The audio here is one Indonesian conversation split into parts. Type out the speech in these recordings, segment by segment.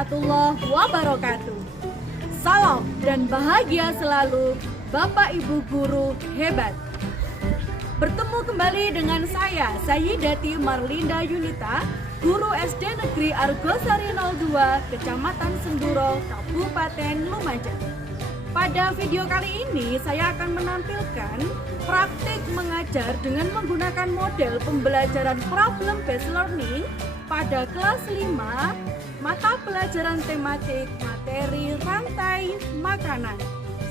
warahmatullahi wabarakatuh. Salam dan bahagia selalu Bapak Ibu guru hebat. Bertemu kembali dengan saya, Sayyidati Marlinda Yunita, guru SD Negeri Argosari 02, Kecamatan Senduro, Kabupaten Lumajang. Pada video kali ini saya akan menampilkan praktik mengajar dengan menggunakan model pembelajaran problem based learning pada kelas 5 mata pelajaran tematik materi rantai makanan.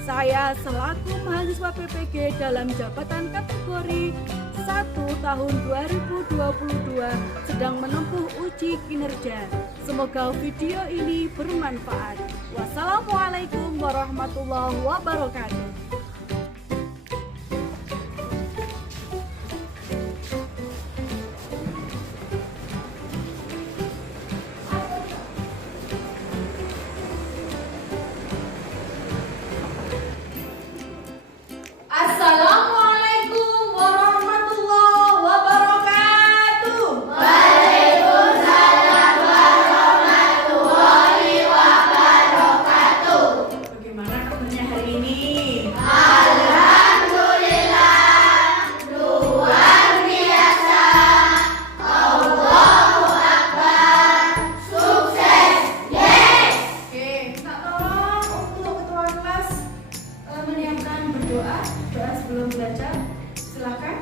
Saya selaku mahasiswa PPG dalam jabatan kategori 1 tahun 2022 sedang menempuh uji kinerja. Semoga video ini bermanfaat. Wassalamualaikum warahmatullahi wabarakatuh. Assalamualaikum warahmatullahi wabarakatuh. Waalaikumsalam warahmatullahi wabarakatuh. Bagaimana kabarnya hari ini? Alhamdulillah, luar biasa. Allahu Akbar, sukses, yes. Oke, minta tolong untuk ketua kelas menyiapkan berdoa sebelum belajar. Silakan.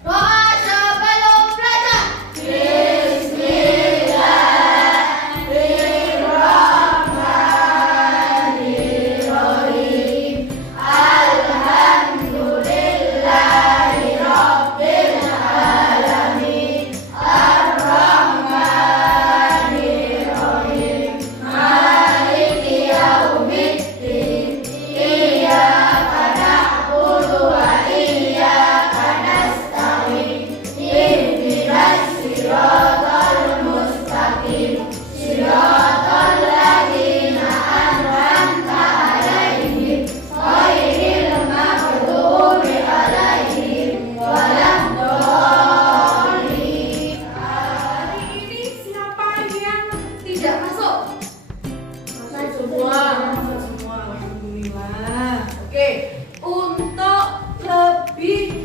Doa sebelum belajar. Bismillahirrahmanirrahim. Alhamdulillahirabbil alamin. Ar-Rahmanirrahim. Maliki yaumiddin. Iyyaka na'budu wa iyyaka nasta'in. Ihdinas siratal mustaqim. Siratal ladzina an'amta 'alaihim ghairil maghdubi 'alaihim waladdallin. Hari ini siapa yang tidak masuk? Masuk semua. Masuk semua, alhamdulillah. Oke, untuk lebih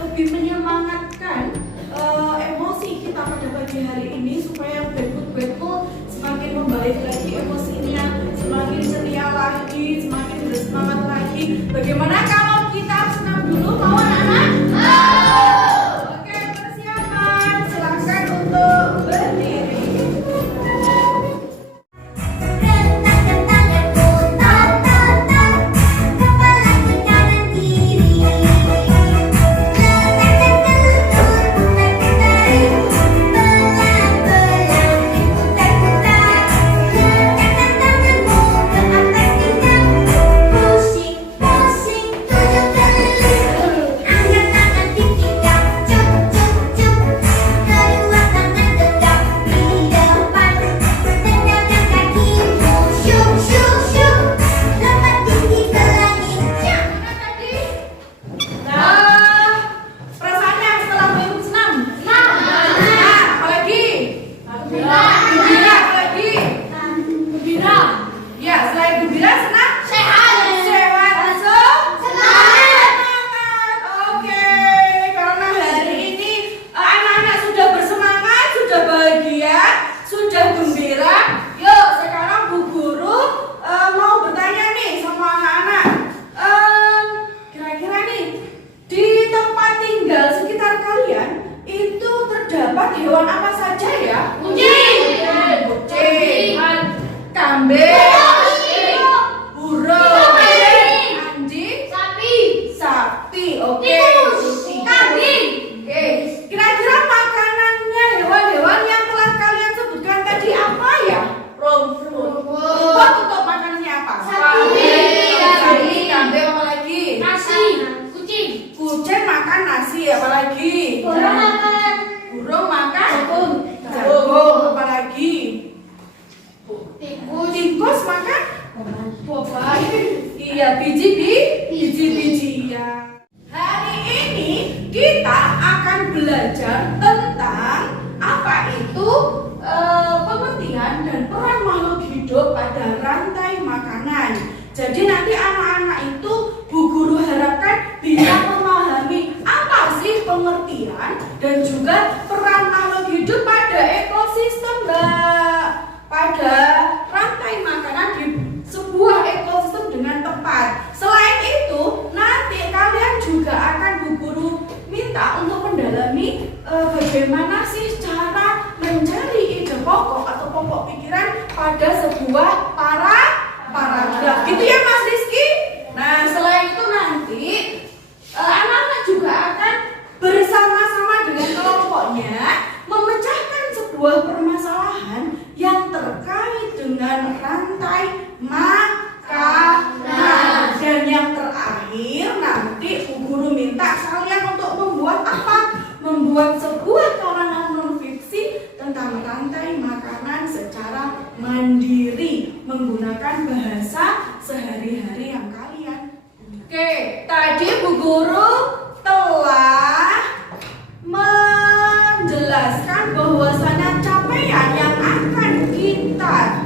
lebih menyemangatkan emosi kita pada pagi hari ini supaya betul-betul semakin membaik lagi emosinya, semakin ceria lagi, semakin bersemangat lagi. Bagaimana kalau kita senam dulu, mau anak-anak? Oke, persiapan. Silakan untuk berdiri. Rentangkan tanganku, tap tap tap, kepalaku kanan kiri. Letakkan lutut, putar tarik, pelan-pelan diputar-putar. Letakkan tanganmu ke atas pinggang, pusing pusing 7 kali. Angkat tangan di pinggang, cuk cuk cuk. Kedua tangan tegak di depan. Tendangkan kakimu, syuk syuk syuk. Lompat tinggi ke langit, jak. Perasaannya setelah mengikuti senam? Nah, Apalagi? Gembira. Gembira, apalagi? Gembira. Ya, selain gembira, senang? Sehat. Sehat, langsung? Semangat. Semangat. Oke, karena hari ini anak-anak sudah bersemangat, sudah bahagia, sudah gembira. Yuk, sekarang Bu Guru mau bertanya nih sama anak-anak. Kira-kira nih, di tempat tinggal sekitar kalian itu terdapat hewan apa saja ya? Kucing. Kucing, kambing, burung, anjing, sapi, oke. Tikus. Kambing. Oke, kira-kira makanannya hewan-hewan yang telah kalian sebutkan tadi apa ya? Rumput untuk makanannya apa? Sapi. Sapi, kambing, apa lagi? Kucing. Kucing makan nasi, apa lagi? Burung makan Burung makan jagung. jagung, apa lagi? Tikus. Tikus makan boban. Iya, biji-biji. Iya. Hari ini kita akan belajar tentang apa itu dan peran makhluk hidup pada rantai makanan. Jadi nanti anak-anak itu Bu Guru harapkan bisa memahami apa sih pengertian dan juga peran makhluk hidup pada ekosistem, Mbak, pada rantai makanan di sebuah ekosistem dengan tepat. Selain itu, nanti kalian juga akan Bu Guru minta untuk mendalami bagaimana sih cara mencari ide pokok atau pokok pikiran pada sebuah paragraf. Gitu ya Mas Rizky? Nah, selain itu nanti anak-anak juga akan bersama-sama dengan kelompoknya memecahkan sebuah permasalahan yang terkait dengan rantai makanan. Dan yang terakhir nanti Bu Guru minta kalian untuk membuat apa? Membuat sebuah karangan non-fiksi tentang rantai makanan secara mandiri menggunakan bahasa sehari-hari yang kalian. Oke, tadi Bu Guru telah menjelaskan bahwasanya capaian yang akan kita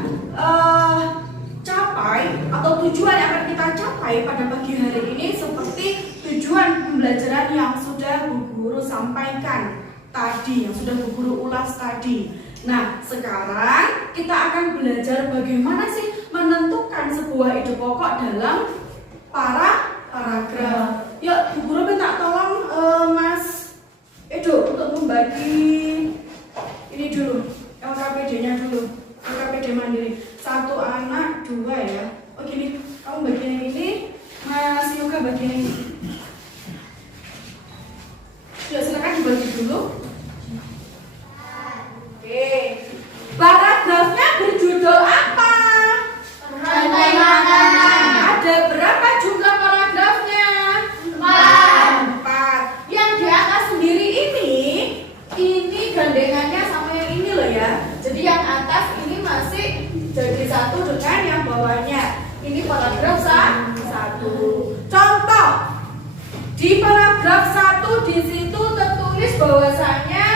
capai atau tujuan yang akan kita capai pada pagi hari ini seperti tujuan pembelajaran yang sudah Bu Guru sampaikan tadi, yang sudah Bu Guru ulas tadi. Nah, sekarang kita akan belajar bagaimana sih menentukan sebuah ide pokok dalam paragraf. Yuk, Bu Guru minta tolong Mas Edo untuk membagi ini dulu, LKPD-nya dulu, LKPD mandiri. 1 anak, 2 ya. Oh gini, kamu bagian yang ini, Mas Yoga bagian yang ini. Yuk, silakan dibagi dulu. Oke, paragrafnya berjudul apa? Rantai makanan. Ada berapa jumlah paragrafnya? 4. Yang di atas sendiri ini gandengannya sama yang ini loh ya. Jadi yang atas ini masih jadi satu dengan yang bawahnya. Ini paragraf 1. Contoh, di paragraf 1 di situ tertulis bahwasanya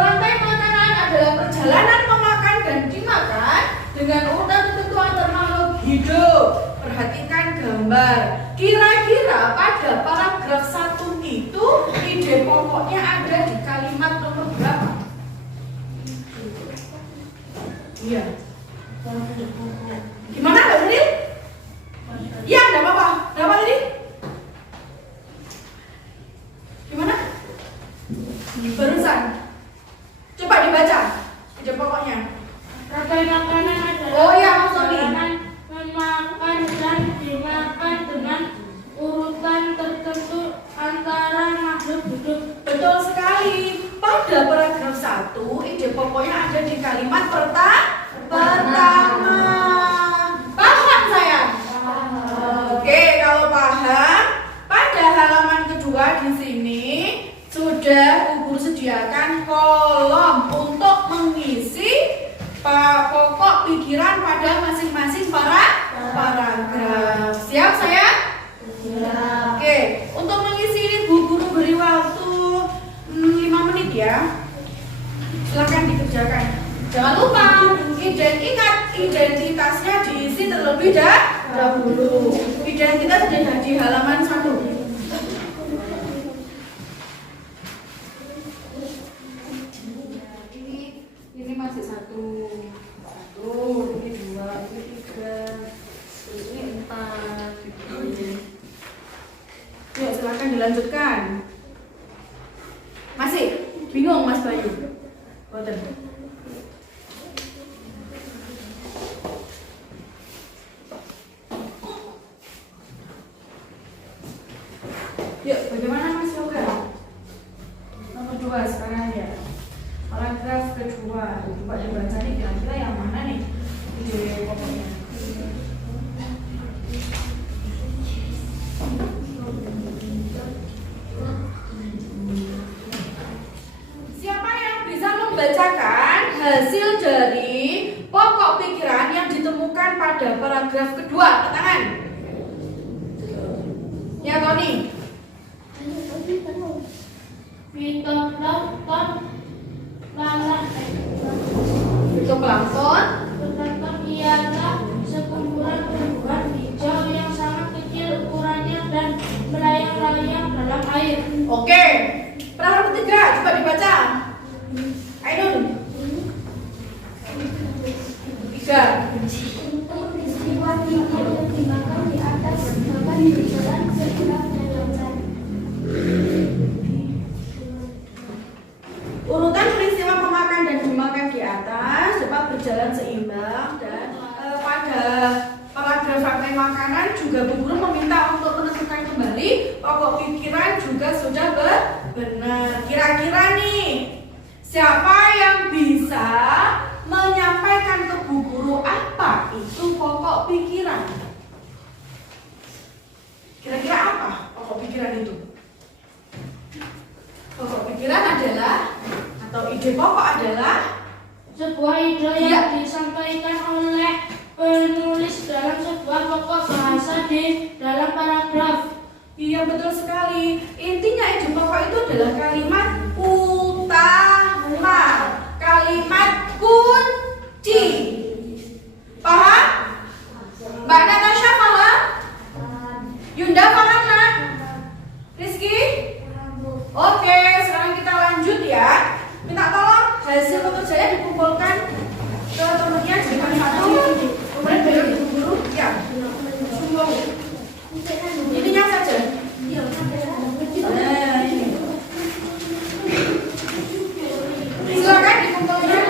rantai makanan adalah perjalanan memakan dan dimakan dengan urutan tertentu antar makhluk hidup. Perhatikan gambar. Kira-kira pada paragraf 1 itu ide pokoknya ada di kalimat nomor berapa? Iya. Gimana Mbak Sri? Iya, enggak apa-apa. Berapa tadi? Gimana? Barusan. Coba dibaca ide pokoknya. Rantai makanan adalah Oh ya, Mas Sony. perjalanan memakan dan dimakan dengan urutan tertentu antara makhluk hidup. Betul sekali. Pada paragraf 1, ide pokoknya ada di kalimat pertama. Paham saya? Oke, kalau paham, pada halaman kedua di sini sudah Bu Guru sediakan kolom untuk mengisi pokok pikiran pada masing-masing paragraf. Siap saya? Oke, untuk mengisi ini Bu Guru beri waktu 5 menit ya. Silakan dikerjakan. Jangan lupa ingat identitasnya diisi terlebih dahulu. Identitas sudah di halaman 1. Ini masih 1, ini 2, ini 3, ini 4. Yuk, silakan dilanjutkan. Masih bingung Mas Bayu? Boten. Yuk, bagaimana Mas Yoga? Nomor 2 sekarang ya. Paragraf kedua. Coba dibaca nih kira-kira yang mana nih ide pokoknya. Siapa yang bisa membacakan hasil dari pokok pikiran yang ditemukan pada paragraf kedua? Angkat tangan. Ya, Tony. Pintu air. Oke. Paragraf ketiga coba dibaca. Ainun. 3. Peristiwa yang dimakan di atas dapat berjalan seimbang dan lancar. Urutan peristiwa pemakan dan dimakan di atas dapat berjalan seimbang dan pada paragraf rantai makanan juga Bu Guru meminta untuk menentukan kembali pokok pikiran juga sudah benar. Kira-kira nih siapa yang bisa menyampaikan ke Bu Guru apa itu pokok pikiran? Kira-kira apa pokok pikiran itu? Pokok pikiran adalah atau ide pokok adalah Sebuah ide yang disampaikan oleh penulis dalam sebuah pokok bahasa di dalam paragraf. iya betul sekali. Intinya ide pokok itu adalah kalimat utama, kalimat kunci. Paham? Mbak Natasha paham? Yunda paham nak? Rizky? Oke, sekarang kita lanjut ya. Minta tolong hasil pekerjaannya dikumpulkan ke temennya di depan satu. Kemudian beliau di guru. Ya. Sungguh. Ininya saja. Nah, ini. Silakan dikumpulkan.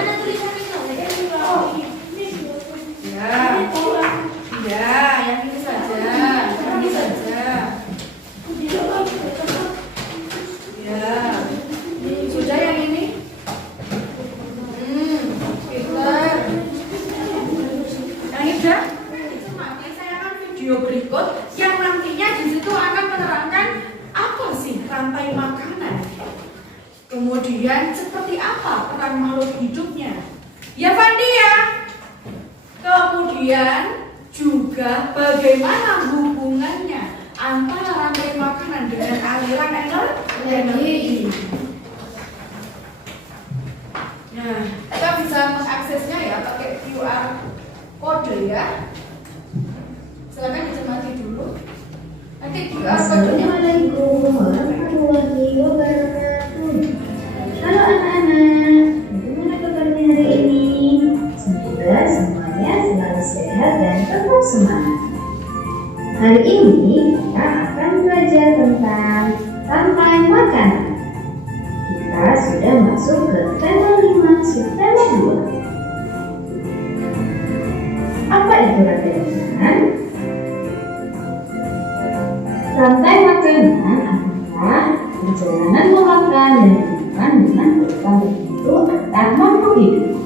Ya. Ya, yang ini saja. Yang ini saja. Ya. Sudah yang ini? Pintar. Yang ini sudah? Nanti saya akan video berikut yang nantinya di situ akan menerangkan apa sih rantai makanan. Kemudian seperti apa peran makhluk hidupnya. Ya Fandi ya. Kemudian juga bagaimana hubungannya antara rantai makanan dengan aliran energi. Nah, kita bisa mengaksesnya ya pakai QR code ya. Silakan dicermati dulu. Nanti QR code-nya. Assalamualaikum warahmatullahi wabarakatuh. Halo anak-anak, bagaimana kabarnya hari ini? Semoga semuanya selalu sehat dan tetap semangat. Hari ini kita akan belajar tentang rantai makanan. Kita sudah masuk ke tema 5 subtema 2. Apa itu rantai makanan? Rantai makanan adalah perjalanan memakan dan dimakan dengan urutan tertentu antar makhluk hidup.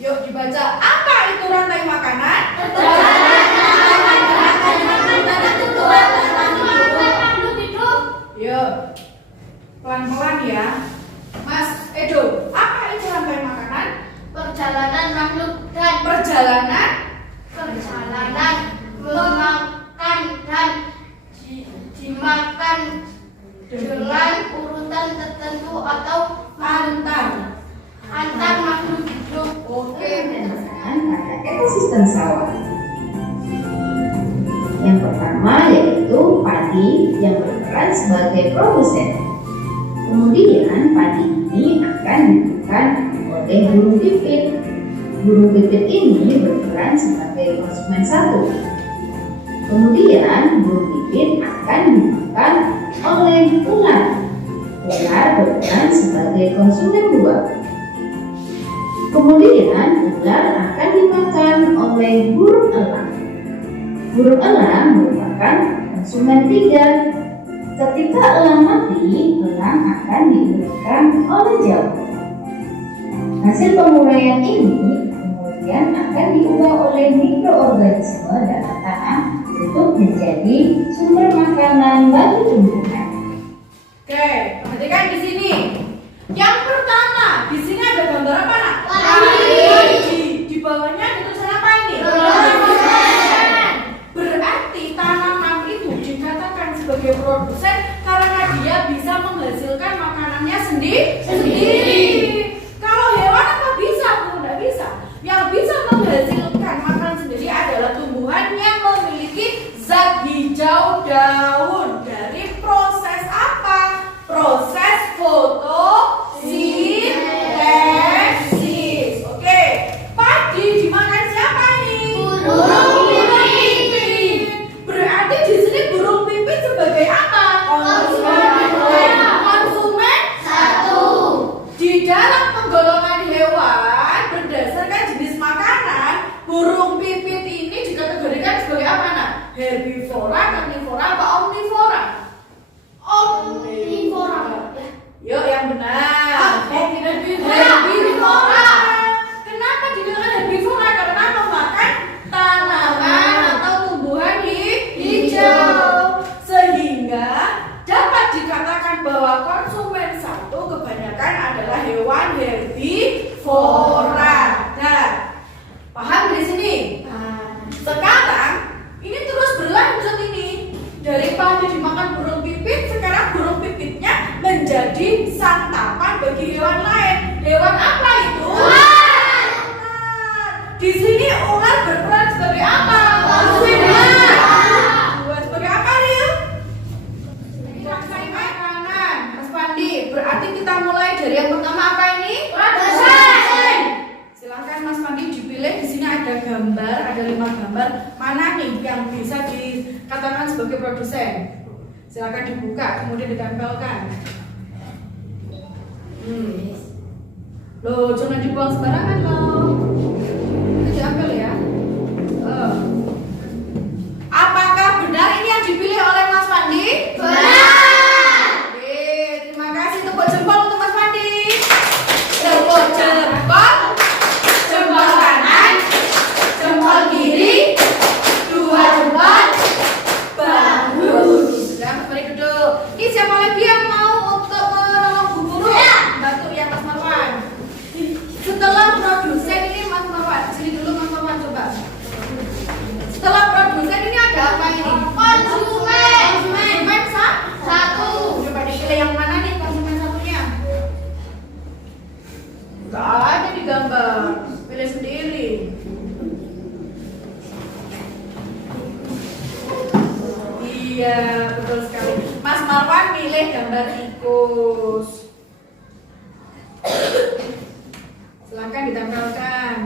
Yuk dibaca. Apa itu rantai makanan? Yuk. Pelan-pelan ya. Mas Edo, apa itu rantai makanan? Perjalanan makhluk dan Perjalanan memakan dan dimakan dengan urutan tertentu atau antar makhluk hidup. Oke. Pemanasan pada ekosistem sawah. Yang pertama yaitu padi yang berperan sebagai produsen. Kemudian padi ini akan dimakan oleh burung pipit. Burung pipit ini berperan sebagai konsumen satu. Kemudian burung pipit akan dimakan oleh ular. Ular berperan sebagai konsumen dua. Kemudian ular akan dimakan oleh burung elang. Burung elang merupakan konsumen tiga. Ketika elang mati, elang akan diuraikan oleh jamur. Hasil penguraian ini kemudian akan diubah oleh mikroorganisme dalam tanah untuk menjadi sumber makanan bagi tumbuhan. Oke, perhatikan di sini. Yang pertama, di sini ada gambar apa nak? Di bawahnya ada tulisan apa ini? Berarti tanaman itu dikatakan sebagai produsen karena dia bisa menghasilkan makanannya sendiri. Kalau hewan apa bisa? Tidak bisa. Yang bisa menghasilkan makanan sendiri adalah tumbuhan yang memiliki zat hijau daun. Dari proses apa? herbivora, karnivora, apa omnivora? Omnivora. Yuk yang benar. Herbivora. Kenapa dikatakan herbivora? Karena memakan tanaman atau tumbuhan hijau, sehingga dapat dikatakan bahwa konsumen satu kebanyakan adalah hewan herbivora. Nah, paham di sini? Sekarang ini terus berlanjut ini. Daripada dimakan burung pipit, sekarang burung pipitnya menjadi santapan bagi hewan lain. Hewan apa itu? Ular. Di sini ular berperan sebagai apa? Sebagai apa, Ril? Sebagai makanan. Mas Pandi, berarti kita mulai dari yang pertama apa ini? Produsen. Silahkan Mas Pandi dipilih. Di sini ada gambar, ada 5 gambar. Mana nih yang bisa dikatakan sebagai produsen? Silahkan dibuka, kemudian ditempelkan. Loh, jangan dibuang sembarangan loh. Itu diambil ya. Apakah benar ini yang dipilih oleh Mas Pandi? Benar. Oke, terima kasih. Tepuk jempol untuk Mas Pandi. Tepuk jempol. Jempol kanan, jempol kiri, 2 jempol. Bagus. Sudah, Mas Pandi duduk. Ini siapa lagi yang mau untuk menolong Bu Guru? Bantu ya Mas Marwan. Setelah produsen ini Mas Marwan, sini dulu Mas Marwan coba. Setelah produsen ini ada apa ini? Konsumen. Konsumen satu. Coba dipilih yang mana nih konsumen satunya? Gak ada di gambar. Pilih sendiri. Iya, betul sekali. Mas Marwan pilih gambar tikus. Silakan ditempelkan.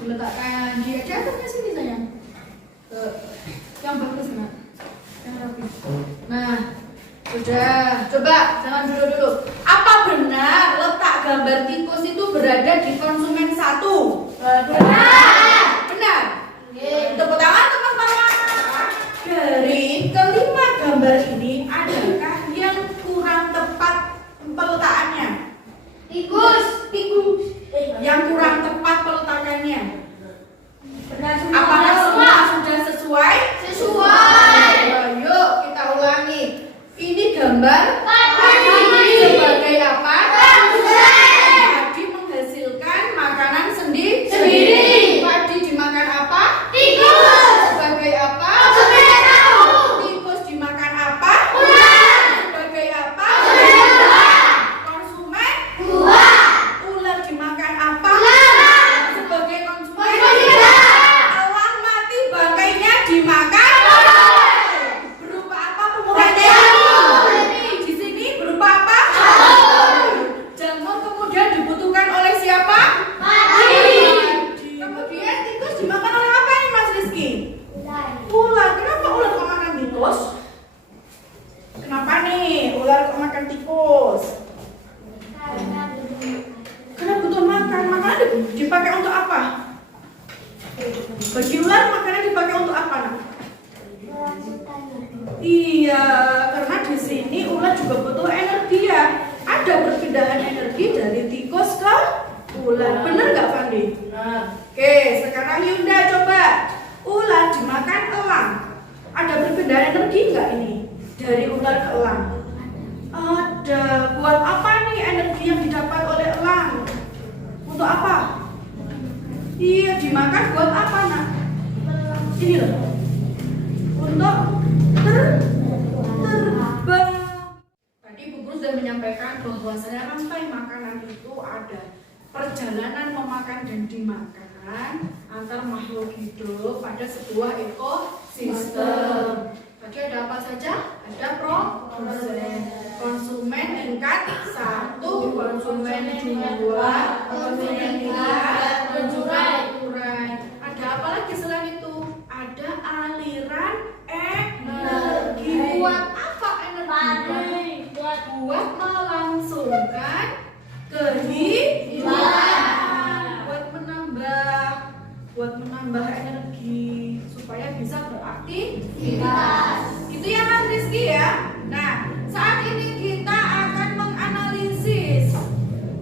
Diletakkan di atasnya sini sayang. Yang bagus nak. Yang rapi. Nah, sudah. Coba jangan dulu. Apa benar letak gambar tikus itu berada di konsumen satu? Benar. Benar. Tepuk tangan untuk Mas Marwan. Dari kelima gambar ini, adakah yang kurang tepat peletakannya? Tikus. Yang kurang tepat peletakannya. Apakah semua sudah sesuai? Sesuai. Yuk kita ulangi. Ini gambar padi sebagai apa? Padi menghasilkan makanan sendiri. Padi dimakan apa? Tikus. Sebagai apa? Tikus dimakan apa? Ular. Sebagai apa? Konsumen? Ular dimakan apa? Sebagai konsumen? Elang mati bangkainya dimakan? Berupa apa pembuatannya? Di sini berupa apa? Jamur kemudian dibutuhkan oleh siapa? Kemudian tikus dimakan oleh apa nih Mas Rizky? Ular. Kenapa ular kok makan tikus? Kenapa nih ular kok makan tikus? Karena butuh makan. Makanan dipakai untuk apa? Bagi ular makanan dipakai untuk apa nak? Iya, karena di sini ular juga butuh energi ya. Ada perpindahan energi dari tikus ke ular. Bener nggak Fandi? Benar. Oke, sekarang Yunda coba. Ular dimakan elang. Ada perpindahan energi nggak ini dari ular ke elang? Ada. Buat apa nih energi yang didapat oleh elang? Untuk apa? Iya, dimakan buat apa nak? Ini loh. Untuk terbang. Tadi Bu Guru sudah menyampaikan bahwasanya rantai makanan itu ada perjalanan memakan dan dimakan antar makhluk hidup pada sebuah ekosistem. Tadi ada apa saja? Ada produsen, konsumen tingkat 1, konsumen 2, konsumen 3, konsumen urai. Ada apa lagi selain itu? Ada aliran energi. Buat apa energi? Buat melangsungkan kehidupan. Buat menambah energi. energi supaya bisa beraktivitas. Itu ya Mas Rizky ya. Nah, saat ini kita akan menganalisis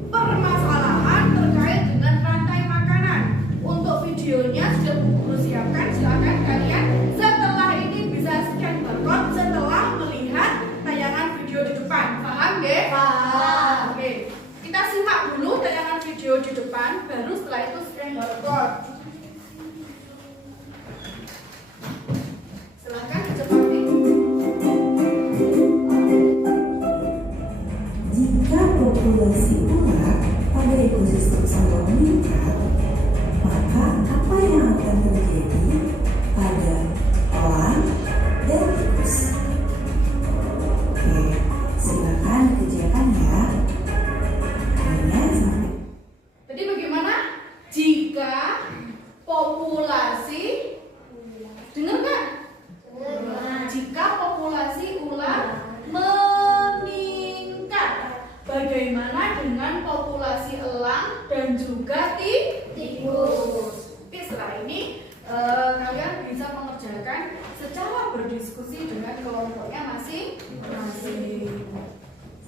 permasalahan terkait dengan rantai makanan. Untuk videonya sudah Bu Guru siapkan, silakan kalian setelah ini bisa scan barcode setelah melihat tayangan video di depan. Paham nggih? Paham. Oke. Kita simak dulu tayangan video di depan, baru setelah itu scan barcode. Silakan dicepati. Jika populasi ular pada ekosistem sawah meningkat, maka apa yang akan terjadi pada elang dan tikus? Oke, silakan dikerjakan ya. Hanya sampai Jadi bagaimana jika populasi, dengar kan? Jika populasi ular meningkat, bagaimana dengan populasi elang dan juga tikus? Oke, setelah ini kalian bisa mengerjakan secara berdiskusi dengan kelompoknya masing-masing.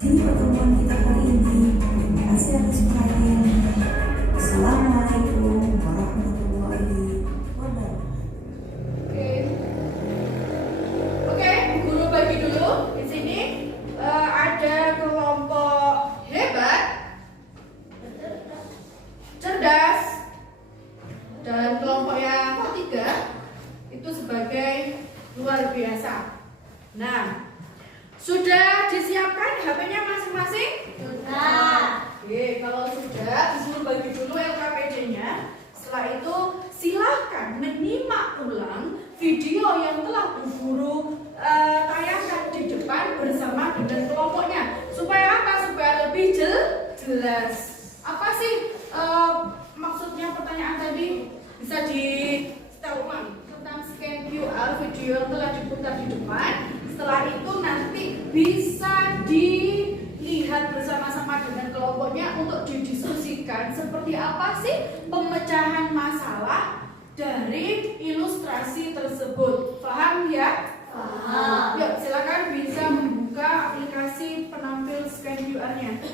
di pertemuan kita kali ini. Terima kasih atas perhatiannya. Assalamualaikum warahmatullahi wabarakatuh. Oke, Bu Guru bagi dulu. Di sini ada kelompok hebat, cerdas, dan kelompok yang ketiga itu sebagai luar biasa. Nah, sudah disiapkan HP-nya masing-masing? Sudah. Oke, kalau sudah, Bu Guru bagi dulu LKPD-nya. Setelah itu silahkan menyimak ulang video yang telah Bu Guru tayangkan di depan bersama dengan kelompoknya. Supaya apa? Supaya lebih jelas. Apa sih maksudnya pertanyaan tadi? Bisa di-setel ulang tentang scan QR video yang telah diputar di depan. Setelah itu nanti bisa dilihat bersama-sama dengan kelompoknya untuk didiskusikan seperti apa sih pemecahan masalah dari ilustrasi tersebut. Paham ya? Paham. Yuk, silakan bisa membuka aplikasi penampil scan QR-nya.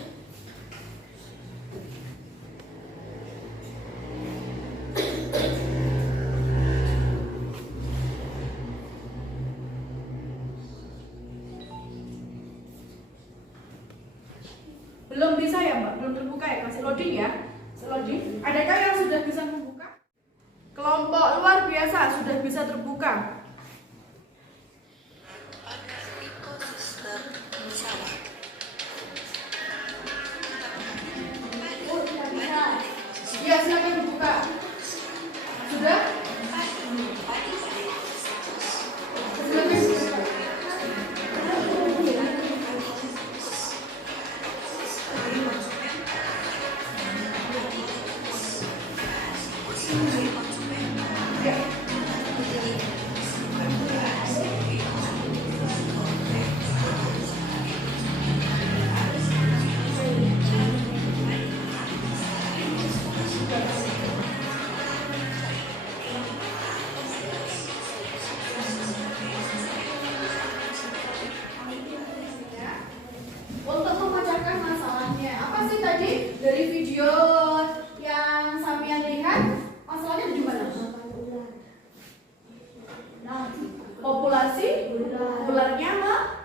Belum bisa ya Mbak? Belum terbuka ya? Kasih loading ya? Loading. Adakah yang sudah bisa membuka? Kelompok luar biasa sudah bisa terbuka. Ya, silakan dibuka. Sudah? Silakan dibuka. Untuk memecahkan masalahnya, apa sih tadi dari video yang Samian lihat? Masalahnya di mana? Populasi ularnya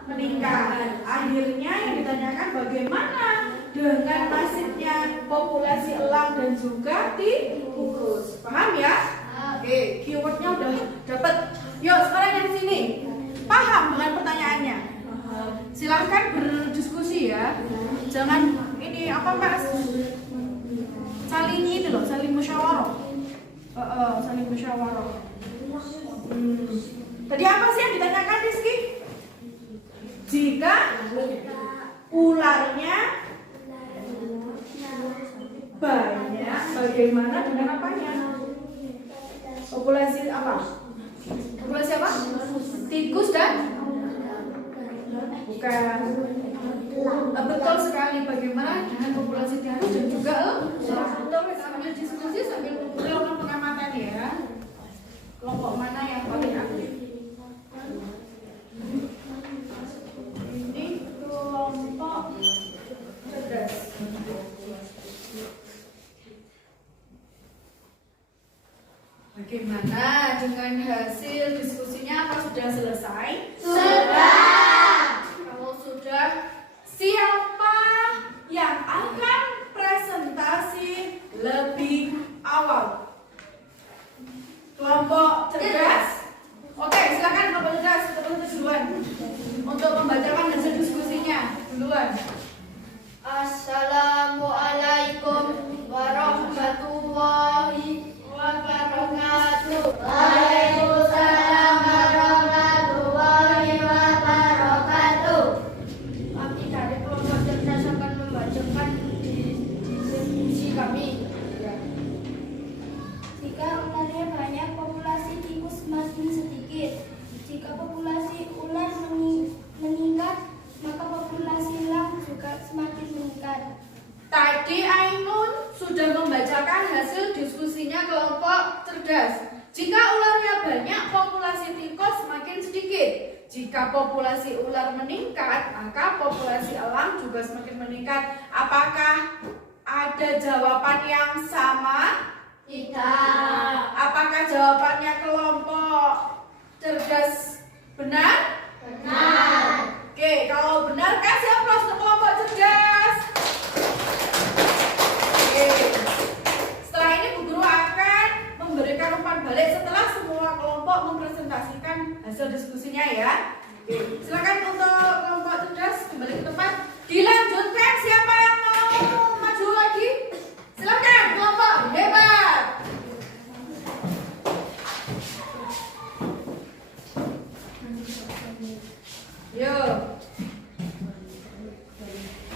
meningkat. Akhirnya yang ditanyakan bagaimana dengan nasibnya populasi elang dan juga tikus. Paham ya? Oke, keywordnya udah dapat. Yuk, sekarang yang sini. Paham dengan pertanyaannya? Silahkan berdiskusi ya. Jangan ini apa Mas? Saling ini loh, saling musyawarah. Saling musyawarah. Tadi apa sih yang ditanyakan Rizky? Jika ularnya banyak, bagaimana dengan apanya? Populasi apa? Populasi apa? Tikus dan bukan. Betul sekali. Bagaimana dengan populasi tikus dan juga betul. Sambil diskusi sambil melakukan pengamatan ya. Oke, selanjutnya. Untuk memecahkan masalahnya, apa sih tadi dari video yang Samian lihat? Masalahnya di mana? Populasi ularnya meningkat. Akhirnya yang ditanyakan bagaimana dengan nasibnya populasi elang dan juga tikus. Paham ya? Oke, dengan hasil diskusinya apa sudah selesai? Sudah. Kalau sudah, siapa yang akan presentasi lebih awal? Kelompok cerdas? Oke, silakan kelompok cerdas, duluan untuk membacakan hasil diskusinya duluan. Assalamualaikum warahmatullahi wabarakatuh. Waalaikumsalam warahmatullahi wabarakatuh. Kami dari kelompok cerdas akan membacakan diskusi kami. Jika ularnya banyak, populasi tikus semakin sedikit. Jika populasi ular meningkat, maka populasi elang juga semakin meningkat. Tadi Ainun sudah membacakan hasil diskusinya kelompok cerdas. Jika ularnya banyak, populasi tikus semakin sedikit. Jika populasi ular meningkat, maka populasi elang juga semakin meningkat. Apakah ada jawaban yang sama? Tidak. Apakah jawabannya kelompok cerdas benar? Benar. Oke, kalau benar kasih aplaus untuk kelompok cerdas. Oke. Setelah ini Bu Guru akan memberikan umpan balik setelah semua kelompok mempresentasikan hasil diskusinya ya. Oke, silakan untuk kelompok cerdas kembali ke tempat. Dilanjutkan, siapa yang mau maju lagi? Silakan kelompok hebat. Yo.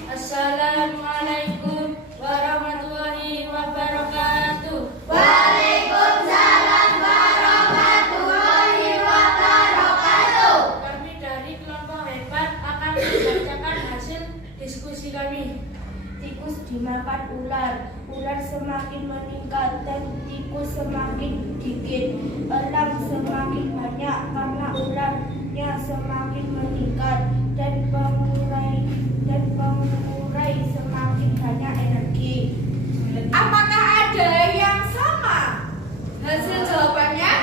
Assalamualaikum warahmatullahi wabarakatuh. Waalaikumsalam warahmatullahi wabarakatuh. Kami dari kelompok hebat akan membacakan hasil diskusi kami. Tikus dimakan ular, ular semakin meningkat dan tikus semakin sedikit. Elang semakin banyak karena ularnya semakin meningkat dan pengurai semakin banyak energi. Apakah ada yang sama? Hasil jawabannya?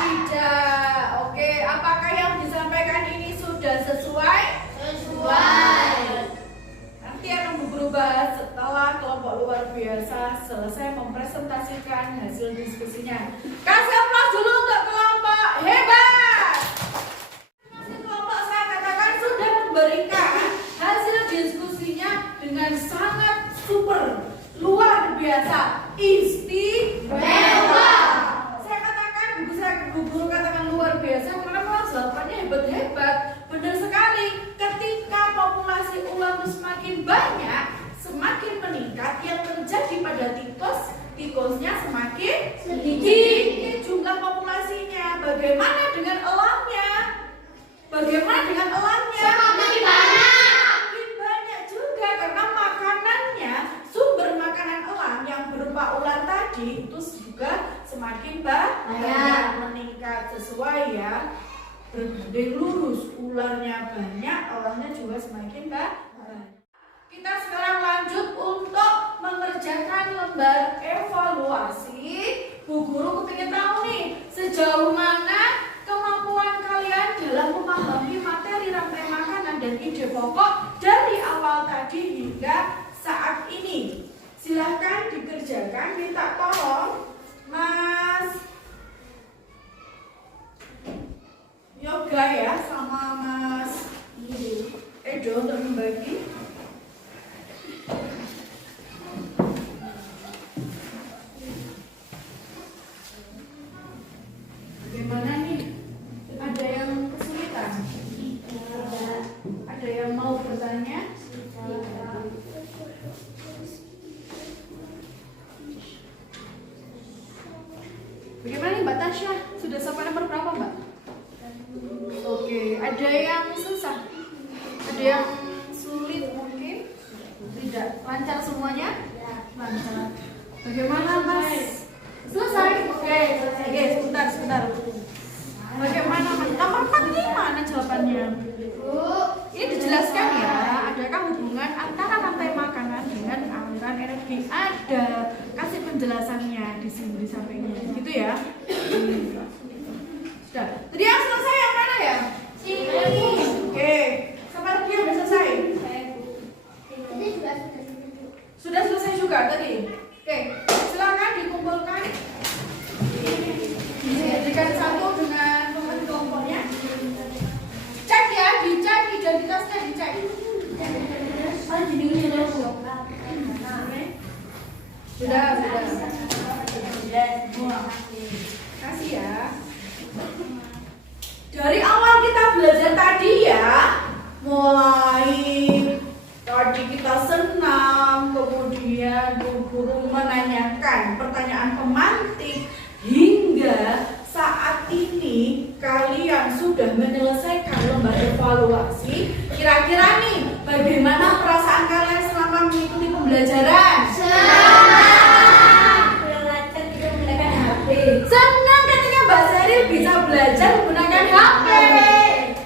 Tidak. Oke, apakah yang disampaikan ini sudah sesuai? Sesuai. Nanti akan berubah setelah kelompok luar biasa selesai mempresentasikan hasil diskusinya. Kasih aplaus dulu untuk kelompok hebat. Masih kelompok saya katakan sudah memberikan hasil diskusinya dengan sangat super, luar biasa, istimewa. Saya katakan, Bu Guru katakan luar biasa karena memang jawabannya hebat-hebat. Benar sekali, ketika populasi ular itu semakin banyak, semakin meningkat, yang terjadi pada tikusnya semakin sedikit jumlah populasinya. Bagaimana dengan elangnya? Semakin banyak juga karena makanannya, sumber makanan elang yang berupa ular tadi itu juga semakin banyak meningkat sesuai ya. Berbanding lurus, ularnya banyak, elangnya juga semakin banyak. Kita sekarang lanjut untuk mengerjakan lembar evaluasi. Bu Guru kepingin tahu nih, sejauh mana kemampuan kalian dalam memahami materi rantai makanan dan ide pokok dari awal tadi hingga saat ini. Silahkan dikerjakan, minta tolong Mas Yoga ya sama Mas Edo untuk membagi. Bagaimana nih? Ada yang kesulitan? Ada yang mau bertanya? Bagaimana nih Mbak Tasya? Sudah sampai nomor berapa Mbak? Oke, ada yang susah? Ada yang sulit mungkin? Tidak lancar semuanya? Lancar. Bagaimana Mas? Selesai? Oke, sebentar. Bagaimana Mas? Nomor 4 ini mana jawabannya? Ini dijelaskan ya, adakah hubungan antara rantai makanan dengan aliran energi? Ada, kasih penjelasannya di sini di sampingnya, gitu ya. Sudah. Tadi yang selesai yang mana ya? Oke. Siapa lagi yang udah selesai? Sudah selesai juga tadi. Oke. Silakan dikumpulkan. Dijadikan satu dengan kelompoknya. Cek ya, dicek identitasnya dicek. Sudah. Kasih ya. Dari awal kita belajar tadi ya, mulai tadi kita senam, kemudian guru menanyakan pertanyaan pemantik, hingga saat ini kalian sudah menyelesaikan lembar evaluasi. Kira-kira nih, bagaimana perasaan kalian selama mengikuti pembelajaran? Senang katanya Mbak Seril bisa belajar menggunakan HP.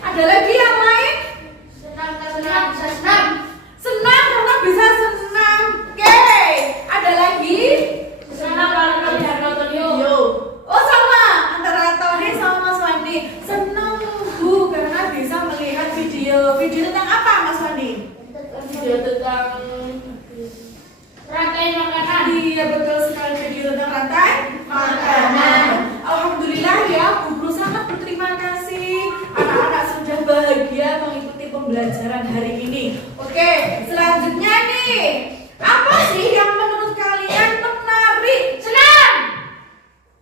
Ada lagi yang lain? Senang karena bisa senam. Oke. Ada lagi? Video. Oh sama, antara Tony sama Mas Wandi. Senang Bu karena bisa melihat video. Video tentang apa Mas Wandi? Video tentang rantai makanan. Iya betul sekali, video tentang rantai makanan. Alhamdulillah ya, Bu Guru sangat berterima kasih. Anak-anak sudah bahagia mengikuti pembelajaran hari ini. Oke, selanjutnya nih, apa sih yang menurut kalian menarik? Senam.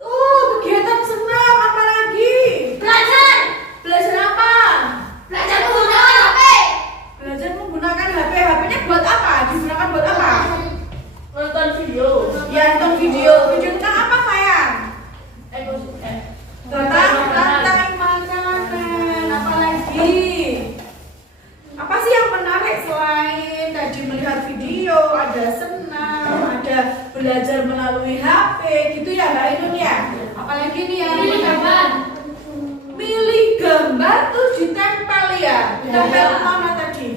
Kegiatan senam apa lagi? Belajar. Belajar apa? Belajar menggunakan HP. Belajar menggunakan HP. HP-nya buat apa? Digunakan buat apa? Nonton video. Ya, nonton video. Video tentang apa sayang? Tentang rantai makanan. Apa lagi? Apa sih yang menarik selain tadi melihat video? Ada senam, ada belajar melalui HP, gitu ya Mbak Inun ya? Apalagi nih yang Pilih gambar. Milih gambar tuh ditempel ya? Ditempel mana tadi?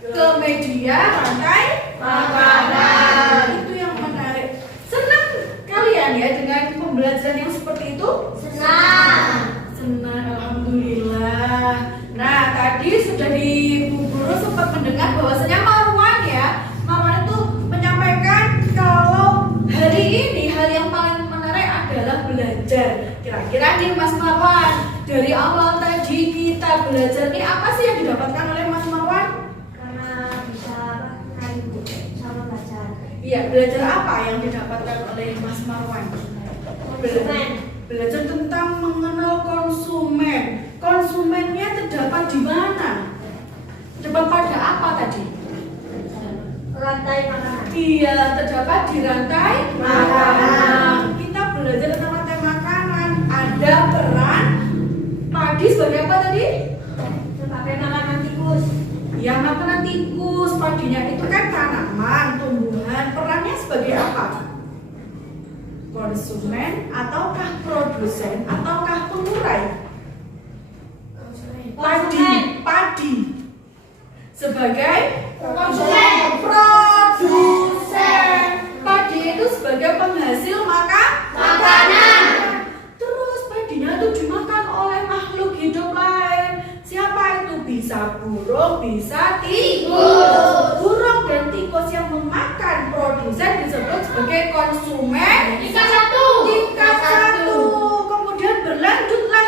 Ke media rantai makanan. Itu yang menarik. Senang kalian ya dengan pembelajaran yang seperti itu? Senang, alhamdulillah. Nah, tadi sudah di Bu Guru sempat mendengar bahwasanya Marwan itu menyampaikan kalau hari ini hal yang paling menarik adalah belajar. Kira-kira nih Mas Marwan, dari awal tadi kita belajar nih apa sih yang didapatkan oleh Mas Marwan? Iya, belajar apa yang didapatkan oleh Mas Marwan? Belajar tentang mengenal konsumen. Konsumennya terdapat di mana? Terdapat pada apa tadi? Rantai makanan. Iya, terdapat di rantai makanan. Kita belajar tentang rantai makanan. Ada peran padi sebagai apa tadi? Sebagai makanan tikus. Ya, makanan tikus. Padinya itu kan tanaman, tumbuhan. Perannya sebagai apa? Konsumen ataukah produsen ataukah pengurai? Padi sebagai Konsumen. produsen. Padi itu sebagai penghasil makanan. Terus padinya itu dimakan oleh makhluk hidup lain. Siapa itu? Bisa burung, bisa tikus. Burung dan tikus yang memakan produsen disebut sebagai konsumen. Tingkat satu. Tingkat satu. Kemudian berlanjutlah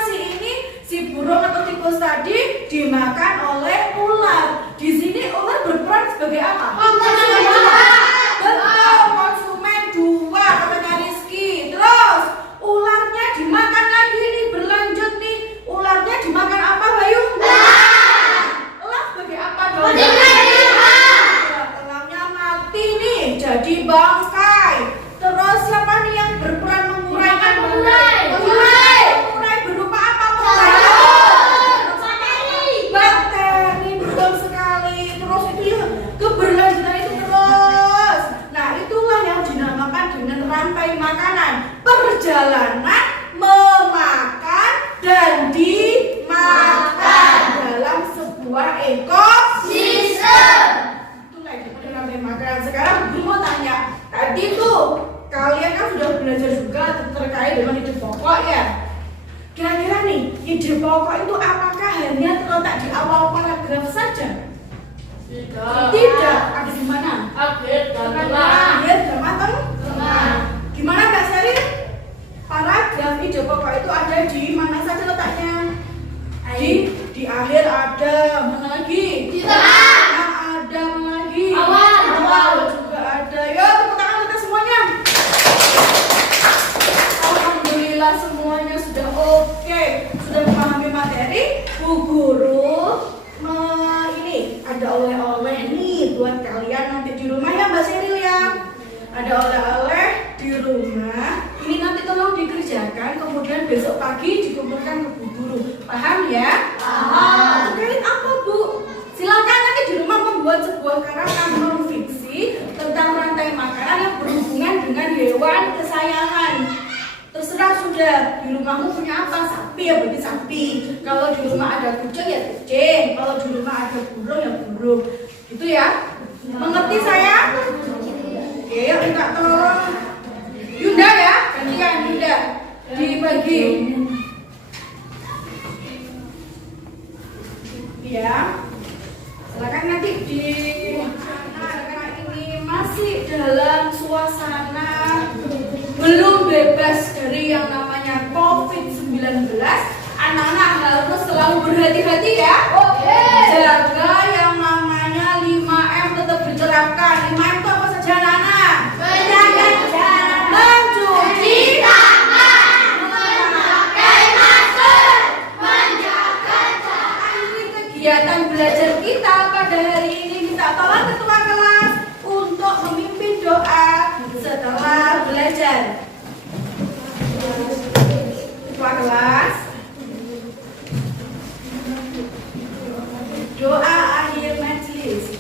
si burung atau tikus tadi dimakan oleh ular. Di sini ular berperan sebagai apa? Konsumen. Betul, konsumen 2 katanya Rizky. Terus ularnya dimakan lagi nih, berlanjut nih. Ularnya dimakan apa Bayu? Elang sebagai apa dong? Elangnya mati nih, jadi bangkai. Terus siapa nih yang berperan menguraikan Pengurai. Pengurai berupa apa? Bakteri, betul sekali. Terus itu ya keberlanjutan ide pokok itu apakah hanya terletak di awal paragraf saja? Tidak. Ada di mana? Akhir dan tengah. Akhir dan tengah. Gimana Kak Seri? Paragraf ide pokok itu ada di mana saja letaknya? Di akhir ada, mana lagi? Di tengah. Ada, mana lagi? Awal. Juga ada. Yo, tepuk tangan untuk semuanya. Alhamdulillah semuanya sudah oke, sudah memahami materi. Bu Guru ini ada oleh-oleh nih buat kalian nanti di rumah ya Mbak Seril ya. Ada oleh-oleh di rumah. Ini nanti tolong dikerjakan, kemudian besok pagi dikumpulkan ke Bu Guru. Paham ya? Paham. Terkait apa Bu? Silakan nanti di rumah membuat sebuah karangan non fiksi tentang rantai makanan yang berhubungan dengan hewan kesayangan. Terserah sudah, di rumahmu punya apa? Sapi ya berarti sapi. Kalau di rumah ada kucing ya kucing. Kalau di rumah ada burung ya burung. Gitu ya? Mengerti saya? Oke, yuk minta tolong Yunda ya, gantian Yunda dibagi. Ya, silakan nanti di karena ini masih dalam suasana belum bebas dari yang namanya COVID-19. Anak-anak harus selalu berhati-hati ya. Jaga yang namanya 5M tetap diterapkan. 5M itu apa saja anak-anak? Menjaga jarak. Mencuci tangan. Memakai masker. Menjaga jarak. Akhiri kegiatan belajar kita pada hari ini, minta tolong ketua kelas untuk memimpin doa setelah belajar. Ketua kelas, doa akhir majelis.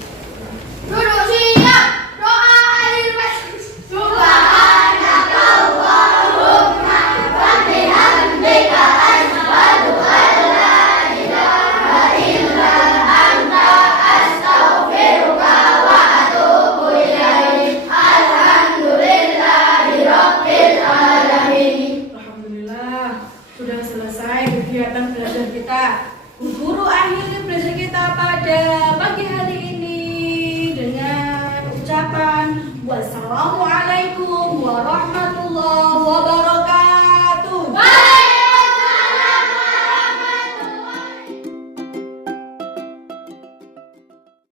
Duduk siap. Doa akhir majelis. Subhanakallahumma wa bihamdika asyhadu an la ilaha illa anta astaghfiruka wa atubu ilaik. Alhamdulillahirabbil alamin. Alhamdulillah sudah selesai kegiatan belajar kita. Bu Guru akhiri belajar kita pada pagi hari ini dengan ucapan wassalamualaikum warahmatullahi